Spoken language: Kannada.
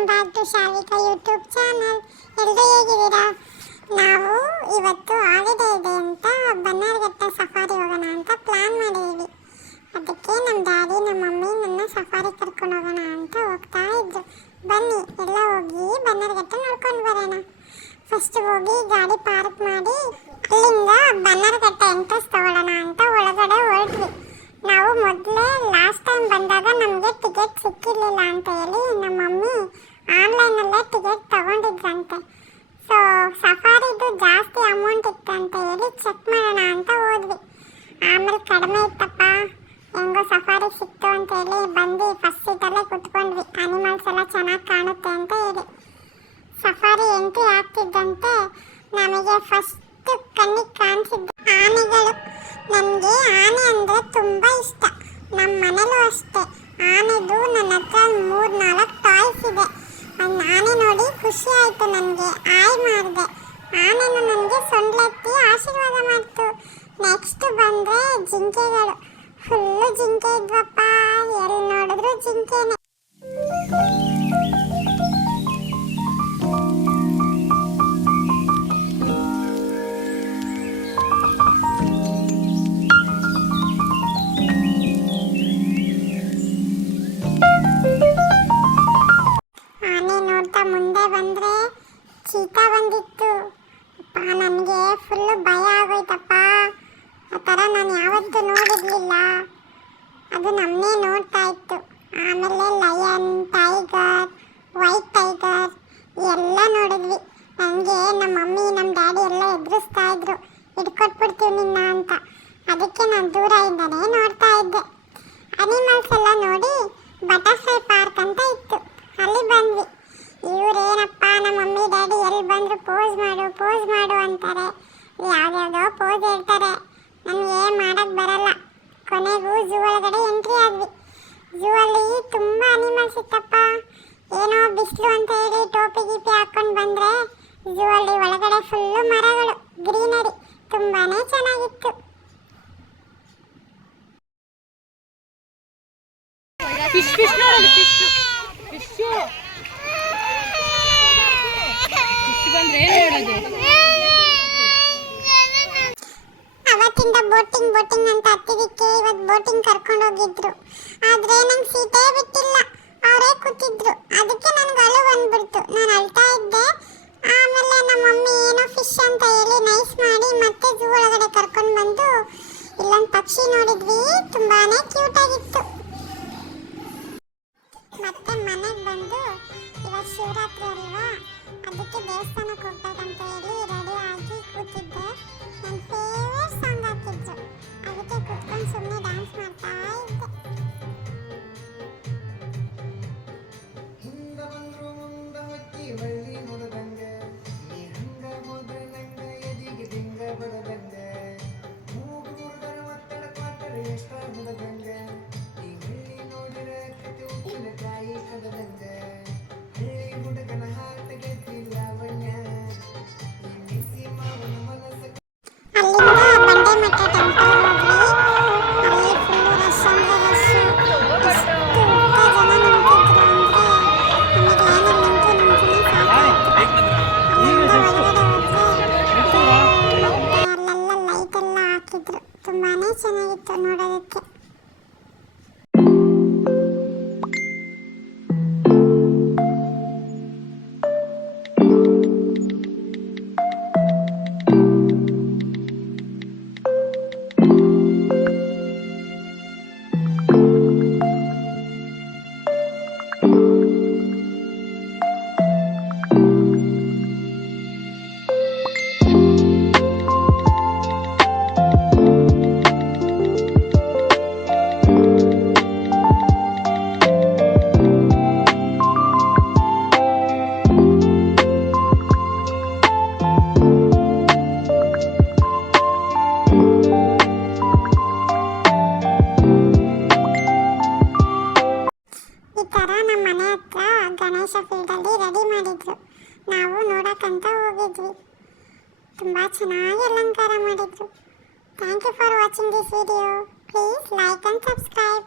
Welcome back to Shavika YouTube channel. ಎಲ್ಲರೂ ಹೇಗಿದ್ದೀರಾ? ನಾವು ಇವತ್ತು ಹಾಲಿಡೇ ಇದೆ ಅಂತ ಬನ್ನಾರಘಟ್ಟ ಸಫಾರಿ ಹೋಗೋಣ ಅಂತ ಪ್ಲಾನ್ ಮಾಡಿದ್ದೀವಿ. ಅದಕ್ಕೆ ನಮ್ಮ ಡ್ಯಾಡಿ ನಮ್ಮ ಮಮ್ಮಿ ನನ್ನ ಸಫಾರಿ ಕರ್ಕೊಂಡು ಹೋಗೋಣ ಅಂತ ಹೋಗ್ತಾ ಇದ್ರು. ಬನ್ನಿ ಎಲ್ಲ ಹೋಗಿ ಬನ್ನಾರಘಟ್ಟ ನೋಡ್ಕೊಂಡು ಬರೋಣ. ಫಸ್ಟ್ ಹೋಗಿ ಗಾಡಿ ಪಾರ್ಕ್ ಮಾಡಿ ಅಲ್ಲಿಂದ ಬನ್ನಾರಘಟ್ಟ ಎಂಟ್ರೆನ್ಸ್ ತಗೊಳ್ಳೋಣ ಅಂತ ಒಳಗಡೆ ಹೊರಟ್ವಿ. ನಾವು ಮೊದಲೇ ಲಾಸ್ಟ್ ಟೈಮ್ ಬಂದಾಗ ನಮಗೆ ಟಿಕೆಟ್ ಸಿಕ್ಕಿರಲಿಲ್ಲ ಅಂತ ಹೇಳಿ ನಮ್ಮ ಮಮ್ಮಿ ಆನ್ಲೈನಲ್ಲೇ ಟಿಕೆಟ್ ತಗೊಂಡಿದ್ರಂತೆ. ಸೊ ಸಫಾರಿದು ಜಾಸ್ತಿ ಅಮೌಂಟ್ ಇತ್ತು ಅಂತ ಹೇಳಿ ಚೆಕ್ ಮಾಡೋಣ ಅಂತ ಹೋದ್ವಿ. ಆಮೇಲೆ ಕಡಿಮೆ ಇತ್ತಪ್ಪ, ಹೆಂಗೋ ಸಫಾರಿ ಸಿಕ್ತು ಅಂತ ಹೇಳಿ ಬಂದು ಫಸ್ಟ್ ಸೀಟಲ್ಲೇ ಕುತ್ಕೊಂಡ್ವಿ. ಅನಿಮಲ್ಸ್ ಎಲ್ಲ ಚೆನ್ನಾಗಿ ಕಾಣುತ್ತೆ ಅಂತ ಹೇಳಿ ಸಫಾರಿ ಎಂಟ್ರಿ ಆಗ್ತಿದ್ದಂತೆ ನಮಗೆ ಫಸ್ಟ್ ಕಣ್ಣಿಗೆ ಕಾಣಿಸಿದ್ದು ಆನೆಗಳು. ನನಗೆ ಆನೆ ಅಂದರೆ ತುಂಬ ಇಷ್ಟ. ನಮ್ಮ ಮನೇಲೂ ಅಷ್ಟೇ. ಆನೆದು ನನ್ನ ಹತ್ರ 3-4 ಟಾಯ್ಸ್ ಇದೆ. ಒಂದು ಆನೆ ನೋಡಿ ಖುಷಿ ಆಯಿತು ನನಗೆ. ಆಯ್ ಮಾಡಿದೆ. ಆನೆನು ನನಗೆ ಸೊಂಡ್ಲೆತ್ತಿ ಆಶೀರ್ವಾದ ಮಾಡ್ತು. ನೆಕ್ಸ್ಟ್ ಬಂದರೆ ಜಿಂಕೆಗಳು. ಫುಲ್ಲು ಜಿಂಕೆ ಇದ್ವಪ್ಪ, ಎಲ್ಲಿ ನೋಡಿದ್ರು ಜಿಂಕೆನೆ. ಮುಂದೆ ಬಂದರೆ ಚೀತಾ ಬಂದಿತ್ತು. ನನಗೆ ಫುಲ್ಲು ಭಯ ಆಗೋಯ್ತಪ್ಪ. ಆ ಥರ ನಾನು ಯಾವತ್ತೂ ನೋಡಿರಲಿಲ್ಲ. ಅದು ನಮ್ಮನ್ನೇ ನೋಡ್ತಾ ಇತ್ತು. ಆಮೇಲೆ ಲಯನ್, ಟೈಗರ್, ವೈಟ್ ಟೈಗರ್ ಎಲ್ಲ ನೋಡಿದ್ವಿ. ನನಗೆ ನಮ್ಮ ಮಮ್ಮಿ ನಮ್ಮ ಡ್ಯಾಡಿ ಎಲ್ಲ ಎದುರಿಸ್ತಾ ಇದ್ರು, ಹಿಡ್ಕೊಟ್ಬಿಡ್ತೀವಿ ನಿನ್ನ ಅಂತ. ಅದಕ್ಕೆ ನಾನು ದೂರ ಇದ್ದಾನೆ ನೋಡ್ತಾ ಇದ್ದೆ. ಅನಿಮಲ್ಸ್ ಎಲ್ಲ ನೋಡಿ ಬಟರ್ಫ್ಲೈ ಪಾರ್ಕ್ ಅಂತ ಇತ್ತು, ಅಲ್ಲಿ ಬಂದ್ವಿ. ಇವರೇನಪ್ಪ ನಮ್ಮ ಮಮ್ಮಿ ಡ್ಯಾಡಿ ಎಲ್ಲಿ ಬಂದರು ಪೋಸ್ ಮಾಡು ಅಂತಾರೆ. ಯಾವ್ಯಾವುದೋ ಪೋಸ್ ಹೇಳ್ತಾರೆ, ನನಗೆ ಮಾಡೋಕ್ಕೆ ಬರಲ್ಲ. ಕೊನೆಗೂ ಝೂ ಒಳಗಡೆ ಎಂಟ್ರಿ ಆದ್ವಿ. ಝೂ ಅಲ್ಲಿ ತುಂಬ ಅನಿಮಲ್ಸ್ ಇತ್ತಪ್ಪ. ಏನೋ ಬಿಸಿಲು ಅಂತ ಹೇಳಿ ಟೋಪಿ ಗೀಪಿ ಹಾಕ್ಕೊಂಡು ಬಂದರೆ ಝೂ ಅಲ್ಲಿ ಒಳಗಡೆ ಫುಲ್ಲು ಮರಗಳು, ಗ್ರೀನರಿ ತುಂಬಾ ಚೆನ್ನಾಗಿತ್ತು. ಅವತ್ತಿಂದ ಬೋಟಿಂಗ್ ಅಂತ ಹತ್ತಿದಕ್ಕೆ ಇವತ್ತು ಬೋಟಿಂಗ್ ಕರ್ಕೊಂಡು ಹೋಗಿದ್ರು. ಆದ್ರೆ ನಂಗೆ ಸೀಟೇ ಬಿಟ್ಟಿಲ್ಲ, ಅವರೇ ಕೂತಿದ್ರು. ಅದಕ್ಕೆ ನನಗೆ ಅಳು ಬಂದ್ಬಿಡ್ತು. ನಾನು ಅಳ್ತಾ ಇದ್ದೆ. ಆಮೇಲೆ ನಮ್ಮ ಮಮ್ಮಿ ಏನೋ ಫಿಶ್ ಅಂತ ಹೇಳಿ ನೈಸ್ ಮಾಡಿ ಮತ್ತೆ ಝೂ ಒಳಗಡೆ ಕರ್ಕೊಂಡು ಬಂದು ಇಲ್ಲೊಂದು ಪಕ್ಷಿ ನೋಡಿದ್ವಿ, ತುಂಬಾನೇ ಕ್ಯೂಟ್ ಆಗಿತ್ತು. ಮತ್ತೆ ಮನೆಗೆ ಬಂದು ಇವತ್ತು ಶಿವರಾತ್ರಿ ಅಲ್ವಾ, ಅದಕ್ಕೆ ದೇವಸ್ಥಾನಕ್ಕೆ ಹೋಗ್ಬೇಕಂತ ಹೇಳಿ ರೆಡಿ ಆಗಿ ಕೂತಿದ್ದೆ. ನನ್ನ ಫೇವ್ರೆಟ್ ಸಾಂಗ್ ಹಾಕಿದ್ರು, ಅದಕ್ಕೆ ಕೂತ್ಕೊಂಡು ಸುಮ್ಮನೆ ಡ್ಯಾನ್ಸ್ ಮಾಡ್ತಾ ಇದ್ದೆ. ತುಂಬಾನೇ ಚೆನ್ನಾಗಿತ್ತು ನೋಡೋದಕ್ಕೆ. ಗಣೇಶ ಫೀಲ್ಡಲ್ಲಿ ರೆಡಿ ಮಾಡಿದ್ರು. ನಾವು ನೋಡೋಕ್ಕಂತ ಹೋಗಿದ್ವಿ. ತುಂಬ ಚೆನ್ನಾಗಿ ಅಲಂಕಾರ ಮಾಡಿದ್ರು. Thank you for watching this video. Please like and subscribe.